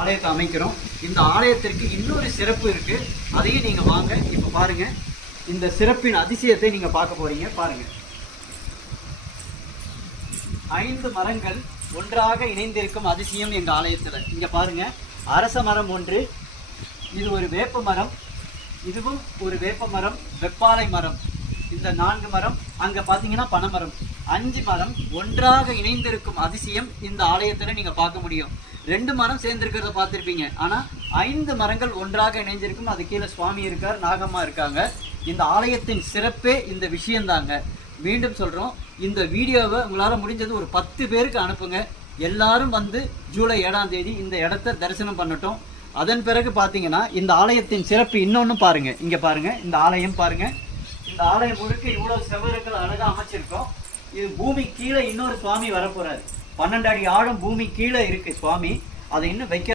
ஆலயத்தை அமைக்கிறோம். இந்த ஆலயத்திற்கு இன்னொரு சிறப்பு இருக்கு, அதையும் நீங்க வாங்க இப்ப பாருங்க. இந்த சிறப்பின் அதிசயத்தை நீங்க பார்க்க போறீங்க. பாருங்க, 5 மரங்கள் ஒன்றாக இணைந்திருக்கும் அதிசயம் எங்க ஆலயத்துல. இங்க பாருங்க, அரச மரம் ஒன்று, இது ஒரு வேப்ப மரம், இதுவும் ஒரு வேப்ப மரம், வெப்பாலை மரம், இந்த 4 மரம், அங்க பாத்தீங்கன்னா பனைமரம், 5 மரம் ஒன்றாக இணைந்திருக்கும் அதிசயம் இந்த ஆலயத்துல நீங்க பார்க்க முடியும். 2 மரம் சேர்ந்திருக்கிறத பார்த்திருப்பீங்க, ஆனா 5 மரங்கள் ஒன்றாக இணைந்திருக்கும். அது கீழே சுவாமி இருக்கார், நாகம்மா இருக்காங்க. இந்த ஆலயத்தின் சிறப்பே இந்த விஷயம்தாங்க. மீண்டும் சொல்றோம், இந்த வீடியோவை உங்களால முடிஞ்சது ஒரு 10 பேருக்கு அனுப்புங்க. எல்லாரும் வந்து ஜூலை 7ஆம் தேதி இந்த இடத்த தரிசனம் பண்ணட்டும். அதன் பிறகு பாத்தீங்கன்னா இந்த ஆலயத்தின் சிறப்பு இன்னொன்னு பாருங்க. இங்க பாருங்க, இந்த ஆலயம் பாருங்க. இந்த ஆலயம் முழுக்க இவ்வளவு செவறுகள் அழகா அமைச்சிருக்கோம். இது பூமி கீழே இன்னொரு சுவாமி வரப்போறாரு. 12 அடி ஆழம் பூமி கீழே இருக்கு சுவாமி. அதை இன்னும் வைக்க